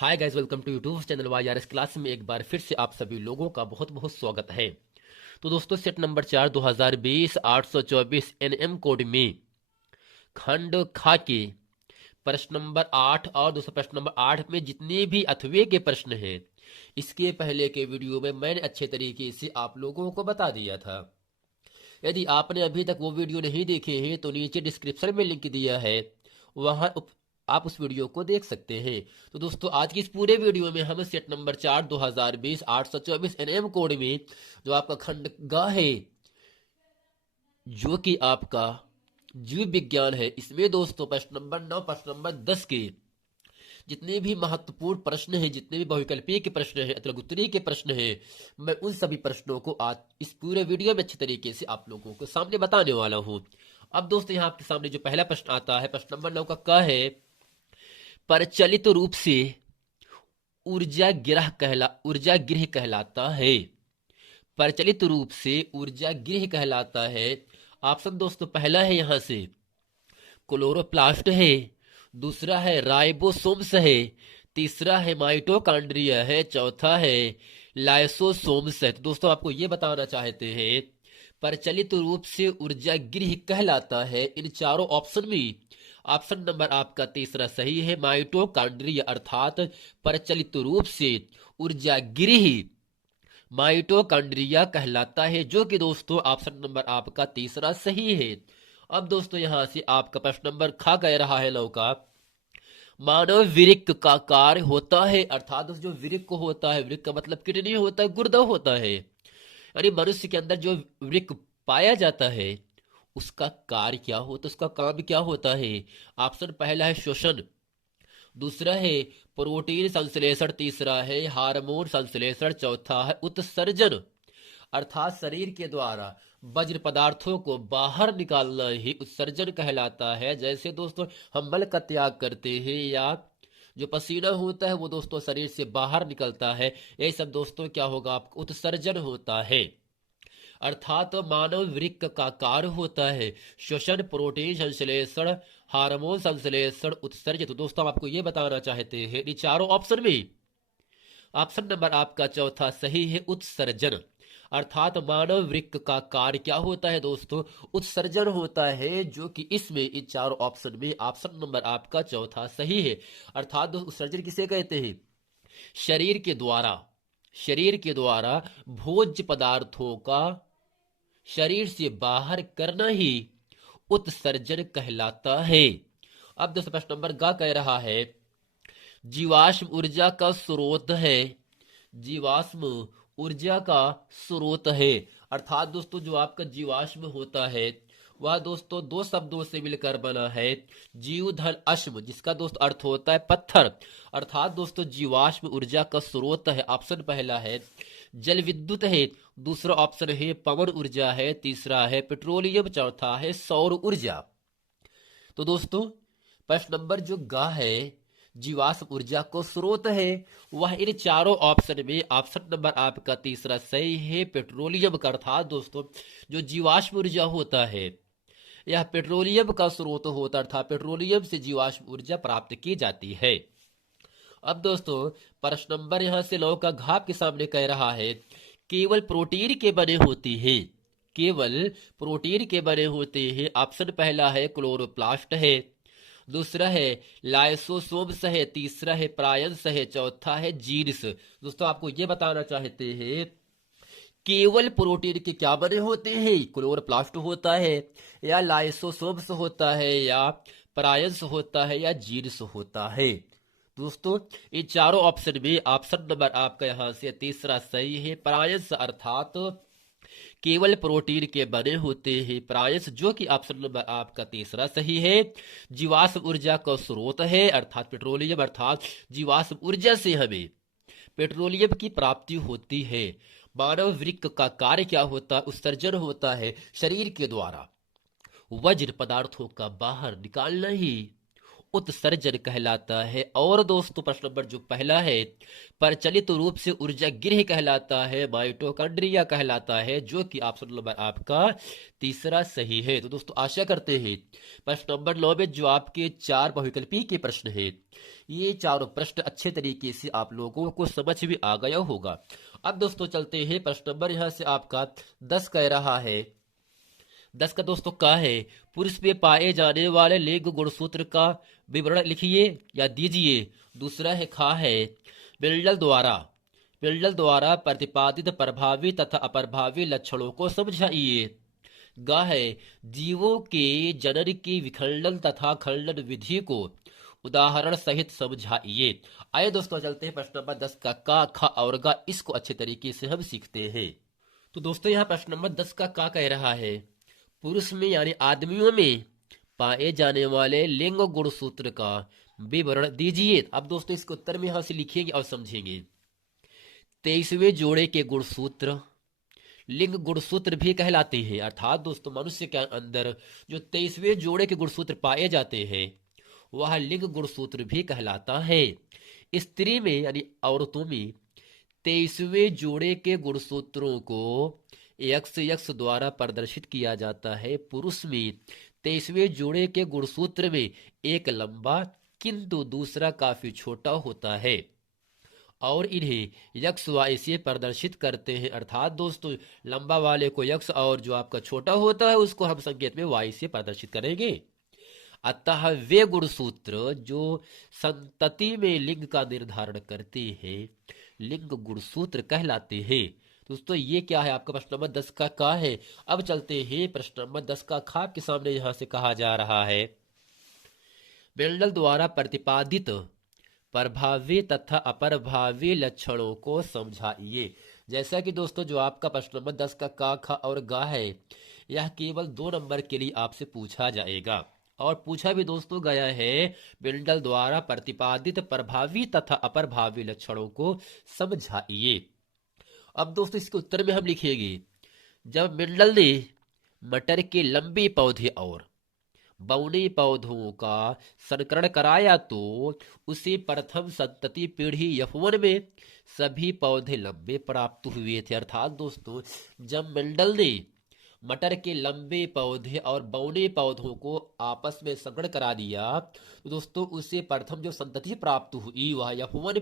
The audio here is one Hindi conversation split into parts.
Hi guys, welcome to YouTube channel YRS class में एक बार फिर से आप सभी लोगों का बहुत बहुत स्वागत है। तो दोस्तों, सेट नंबर 4 2020 824 एनएम कोड में खंड खा के प्रश्न नंबर 8 और दोस्तों प्रश्न नंबर 8 में जितने भी अथवे के प्रश्न हैं, इसके पहले के वीडियो में मैंने अच्छे तरीके से आप लोगों को बता दिया था। यदि आपने अभी तक वो वीडियो नहीं देखे हैं तो नीचे डिस्क्रिप्शन में लिंक दिया है, वहां आप उस वीडियो को देख सकते हैं। तो दोस्तों, आज की इस पूरे वीडियो में हम सेट नंबर 4 2020 824 एनएम कोड में जो आपका खंड ग है, जो कि आपका जीव विज्ञान है, इसमें दोस्तों प्रश्न नंबर 9 प्रश्न नंबर 10 के जितने भी महत्वपूर्ण प्रश्न हैं, जितने भी बहुविकल्पीय के प्रश्न हैं, अतुल उत्तरीय के प्रश्न हैं, मैं उन सभी प्रश्नों को आज इस पूरे वीडियो में अच्छे तरीके से आप लोगों को सामने बताने वाला हूं। अब दोस्तों, यहाँ आपके सामने जो पहला प्रश्न आता है, प्रश्न नंबर 9 का क है, प्रचलित रूप से ऊर्जा गृह कहलाता है। प्रचलित रूप से ऊर्जा गृह कहलाता है। ऑप्शन दोस्तों पहला है यहाँ से क्लोरोप्लास्ट है, दूसरा है राइबोसोम्स है, तीसरा है माइटोकॉन्ड्रिया है, चौथा है लाइसोसोम्स है। तो दोस्तों, आपको ये बताना चाहते हैं प्रचलित रूप से ऊर्जा गृह कहलाता है इन चारों ऑप्शन में ऑप्शन नंबर आपका तीसरा सही है, माइटोकॉन्ड्रिया अर्थात प्रचलित रूप से ऊर्जा गृह माइटोकॉन्ड्रिया कहलाता है, जो कि दोस्तों ऑप्शन नंबर आपका तीसरा सही है। अब दोस्तों, यहां से आपका प्रश्न नंबर खा कह रहा है लौका, मानव वृक्क का कार्य होता है, अर्थात दोस्तों जो वृक्क होता है, वृक्क का मतलब किडनी होता है, गुर्दा होता है, यानी मनुष्य के अंदर जो वृक्क पाया जाता है उसका कार्य क्या होता है, उसका काम क्या होता है। ऑप्शन पहला है श्वसन, दूसरा है प्रोटीन संश्लेषण, तीसरा है हार्मोन संश्लेषण, चौथा है उत्सर्जन अर्थात शरीर के द्वारा वज्र पदार्थों को बाहर निकालना ही उत्सर्जन कहलाता है। जैसे दोस्तों हम मल का त्याग करते हैं या जो पसीना होता है वो दोस्तों शरीर से बाहर निकलता है, यही सब दोस्तों क्या होगा, आपको उत्सर्जन होता है। अर्थात मानव वृक्क का कार्य होता है श्वसन, प्रोटीन संश्लेषण, हार्मोन संश्लेषण, उत्सर्जन। तो दोस्तों, हम आपको ये बताना चाहते हैं इन चारों ऑप्शन में ऑप्शन नंबर आपका चौथा सही है, उत्सर्जन। अर्थात मानव वृक्क का कार्य क्या होता है दोस्तों, उत्सर्जन होता है, जो कि इसमें इन चारों ऑप्शन में ऑप्शन नंबर आपका चौथा सही है। अर्थात दोस्तों उत्सर्जन किसे कहते हैं, शरीर के द्वारा भोज्य पदार्थों का शरीर से बाहर करना ही उत्सर्जन कहलाता है। अब दोस्तों प्रश्न नंबर ग कह रहा है, जीवाश्म ऊर्जा का स्रोत है, जीवाश्म ऊर्जा का स्रोत है। अर्थात दोस्तों जो आपका जीवाश्म होता है वह दोस्तों दो शब्दों से मिलकर बना है, जीव धन अश्म, जिसका दोस्त अर्थ होता है पत्थर। अर्थात दोस्तों जीवाश्म ऊर्जा का स्रोत है, ऑप्शन पहला है जल विद्युत है, दूसरा ऑप्शन है पवन ऊर्जा है, तीसरा है पेट्रोलियम, चौथा है सौर ऊर्जा। तो दोस्तों प्रश्न नंबर जो ग है, जीवाश्म ऊर्जा को स्रोत है, वह इन चारों ऑप्शन में ऑप्शन नंबर आपका तीसरा सही है, पेट्रोलियम का। अर्थात दोस्तों जो जीवाश्म ऊर्जा होता है यह पेट्रोलियम का स्रोत होता है, अर्थात पेट्रोलियम से जीवाश्म ऊर्जा प्राप्त की जाती है। अब दोस्तों प्रश्न नंबर यहां से लौ का घाव के सामने कह रहा है, केवल प्रोटीन के बने होते हैं, केवल प्रोटीन के बने होते हैं। ऑप्शन पहला है क्लोरोप्लास्ट है, दूसरा है लाइसोसोम्स है, तीसरा है प्रायंस है, चौथा है जीन्स। दोस्तों आपको ये बताना चाहते हैं केवल प्रोटीन के क्या बने होते हैं, क्लोरोप्लास्ट होता है या लाइसोसोम्स होता है या प्रायंस होता है या जीन्स होता है। दोस्तों इन चारों ऑप्शन में ऑप्शन नंबर आपका यहां से तीसरा सही है, प्रायंस अर्थात केवल प्रोटीन के बने होते हैं, प्रायस, जो कि ऑप्शन नंबर आपका तीसरा सही है। जीवाश्म ऊर्जा का स्रोत है अर्थात पेट्रोलियम, अर्थात जीवाश्म ऊर्जा से हमें पेट्रोलियम की प्राप्ति होती है। मानव वृक्क का कार्य क्या होता है, उत्सर्जन होता है, शरीर के द्वारा वज्र पदार्थों का बाहर निकालना ही उत्सर्जन कहलाता है। और दोस्तों प्रश्न नंबर जो पहला है, प्रचलित रूप से ऊर्जा गृह कहलाता है, माइटोकॉन्ड्रिया कहलाता है, जो कि ऑप्शन नंबर आपका तीसरा सही है। तो दोस्तों आशा करते हैं प्रश्न नंबर 9 में जो आपके 4 बहुविकल्पी के प्रश्न है, ये चारों प्रश्न अच्छे तरीके से आप लोगों को समझ में आ गया होगा। अब दोस्तों चलते हैं प्रश्न नंबर यहां से आपका 10 कह रहा है। 10 का दोस्तों क्या है, पुरुष में पाए जाने वाले लिंग गुणसूत्र का विवरण लिखिए या दीजिए। दूसरा है खा है, बिल्डल द्वारा प्रतिपादित प्रभावी तथा अप्रभावी लक्षणों को समझाइए। गा है, जीवों के जनन की विखंडन तथा खंडन विधि को उदाहरण सहित समझाइए। आइए दोस्तों चलते हैं प्रश्न नंबर 10 का खा और गा, इसको अच्छे तरीके से हम सीखते हैं। तो दोस्तों यहाँ प्रश्न नंबर 10 का कह रहा है, पुरुष में यानी आदमियों में पाए जाने वाले लिंग गुणसूत्र का विवरण दीजिए। अब दोस्तों इसके उत्तर में यहां से लिखेंगे और समझेंगे। 23वें जोड़े के गुणसूत्र लिंग गुणसूत्र भी कहलाते हैं। अर्थात दोस्तों मनुष्य के अंदर जो 23वें जोड़े के गुणसूत्र पाए जाते हैं वह लिंग गुणसूत्र भी कहलाता है। स्त्री में यानी औरतों में 23वें जोड़े के गुणसूत्रों को यक्ष द्वारा प्रदर्शित किया जाता है। पुरुष में 23वें जोड़े के गुणसूत्र में एक लंबा किंतु दूसरा काफी छोटा होता है और इन्हें यक्ष वाई से प्रदर्शित करते हैं। अर्थात दोस्तों लंबा वाले को यक्ष और जो आपका छोटा होता है उसको हम संकेत में वाई से प्रदर्शित करेंगे। अतः वे गुणसूत्र जो संतति में लिंग का निर्धारण करते हैं लिंग गुणसूत्र कहलाते हैं। दोस्तों ये क्या है, आपका प्रश्न नंबर 10 का है। अब चलते हैं प्रश्न नंबर 10 का खा के सामने यहां से कहा जा रहा है, मेंडल द्वारा प्रतिपादित प्रभावी तथा अप्रभावी लक्षणों को समझाइए। जैसा कि दोस्तों जो आपका प्रश्न नंबर 10 का खा और गा है, यह केवल 2 नंबर के लिए आपसे पूछा जाएगा और पूछा भी दोस्तों गया है, मेंडल द्वारा प्रतिपादित प्रभावी तथा अप्रभावी लक्षणों को समझाइए। अब दोस्तों इसके उत्तर में हम लिखेंगे, जब मेंडल ने मटर के लंबे पौधे और बौने पौधों का संकरण कराया तो उसे प्रथम संतति पीढ़ी F1 में सभी पौधे लंबे प्राप्त हुए थे। अर्थात दोस्तों जब मेंडल ने मटर के लंबे पौधे और बौने पौधों को आपस में संकरण करा दिया तो दोस्तों उसे प्रथम जो संतति प्राप्त हुई वह F1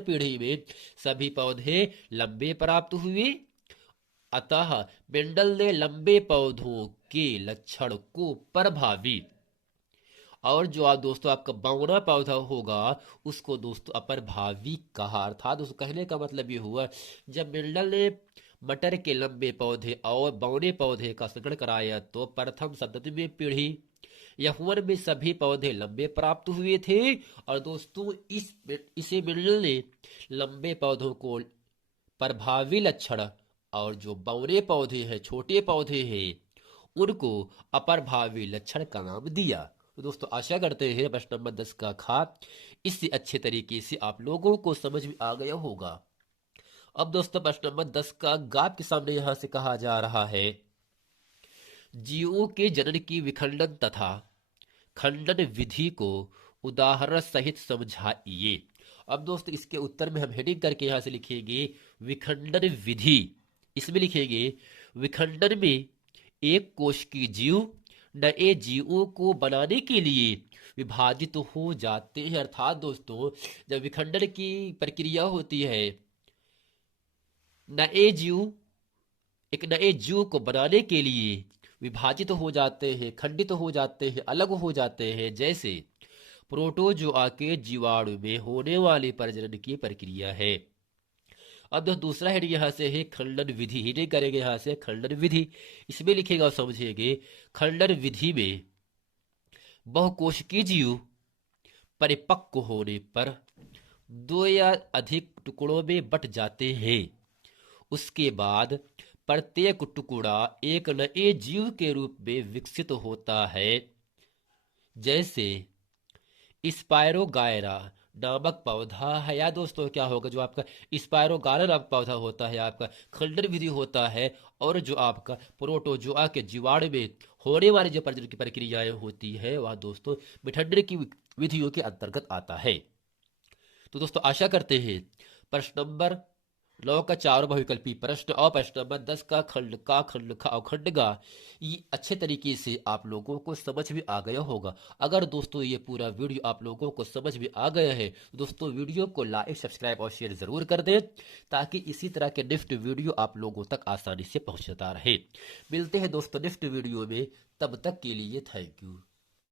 पीढ़ी में सभी पौधे लंबे प्राप्त हुए। अतः मेंडल ने लंबे पौधों के लक्षण को प्रभावी और जो दोस्तों आपका बौना पौधा होगा उसको दोस्तों अप्रभावी कहा। अर्थात उसको कहने का मतलब ये हुआ, जब मेंडल ने मटर के लंबे पौधे और बौने पौधे का संकरण कराया तो प्रथम संतति में पीढ़ी F1 में सभी पौधे लंबे प्राप्त हुए थे। और दोस्तों इसे मेंडल ने लंबे पौधों को प्रभावी लक्षण और जो बौने पौधे हैं छोटे पौधे हैं उनको अप्रभावी लक्षण का नाम दिया। तो दोस्तों आशा करते हैं प्रश्न नंबर 10 का खा इससे अच्छे तरीके से आप लोगों को समझ में आ गया होगा। अब दोस्तों प्रश्न नंबर 10 का गा के सामने यहां से कहा जा रहा है, जीवों के जनन की विखंडन तथा खंडन विधि को उदाहरण सहित समझाइए। अब दोस्तों इसके उत्तर में हम हेडिंग करके यहां से लिखेंगे विखंडन विधि। इसमें लिखेंगे विखंडन में एक कोश की जीव नए जीवों को बनाने के लिए विभाजित हो जाते हैं। अर्थात दोस्तों जब विखंडन की प्रक्रिया होती है एक नए जीव को बनाने के लिए विभाजित हो जाते हैं, खंडित हो जाते हैं, अलग हो जाते हैं, जैसे प्रोटोजोआ के जीवाणु में होने वाली प्रजनन की प्रक्रिया है। अब दूसरा हेड यहां से है खंडन विधि। ही नहीं करेंगे यहां से खंडन विधि, इसमें लिखेगा और समझेंगे खंडन विधि में बहुकोशिकीय जीव परिपक्व होने पर 2 या अधिक टुकड़ों में बट जाते हैं। उसके बाद प्रत्येक टुकड़ा एक नए जीव के रूप में विकसित होता है, जैसे स्पायरोगायरा नामक पौधा है, या दोस्तों क्या होगा जो आपका स्पायरोगारा नामक पौधा होता है, आपका खंडन विधि होता है, और जो आपका प्रोटोजोआ के जीवाणु में होने वाली जो प्रजनन की प्रक्रियाएं होती है वह दोस्तों विखंडन की विधियों के अंतर्गत आता है। तो दोस्तों आशा करते हैं प्रश्न नंबर 9 का चारों बहुविकल्पी प्रश्न और प्रश्न नंबर 10 का खंड का, खंड खा और खंड गा ये अच्छे तरीके से आप लोगों को समझ में आ गया होगा। अगर दोस्तों ये पूरा वीडियो आप लोगों को समझ में आ गया है तो दोस्तों वीडियो को लाइक, सब्सक्राइब और शेयर जरूर कर दें, ताकि इसी तरह के नेक्स्ट वीडियो आप लोगों तक आसानी से पहुंचता रहे। मिलते हैं दोस्तों नेक्स्ट वीडियो में, तब तक के लिए थैंक यू।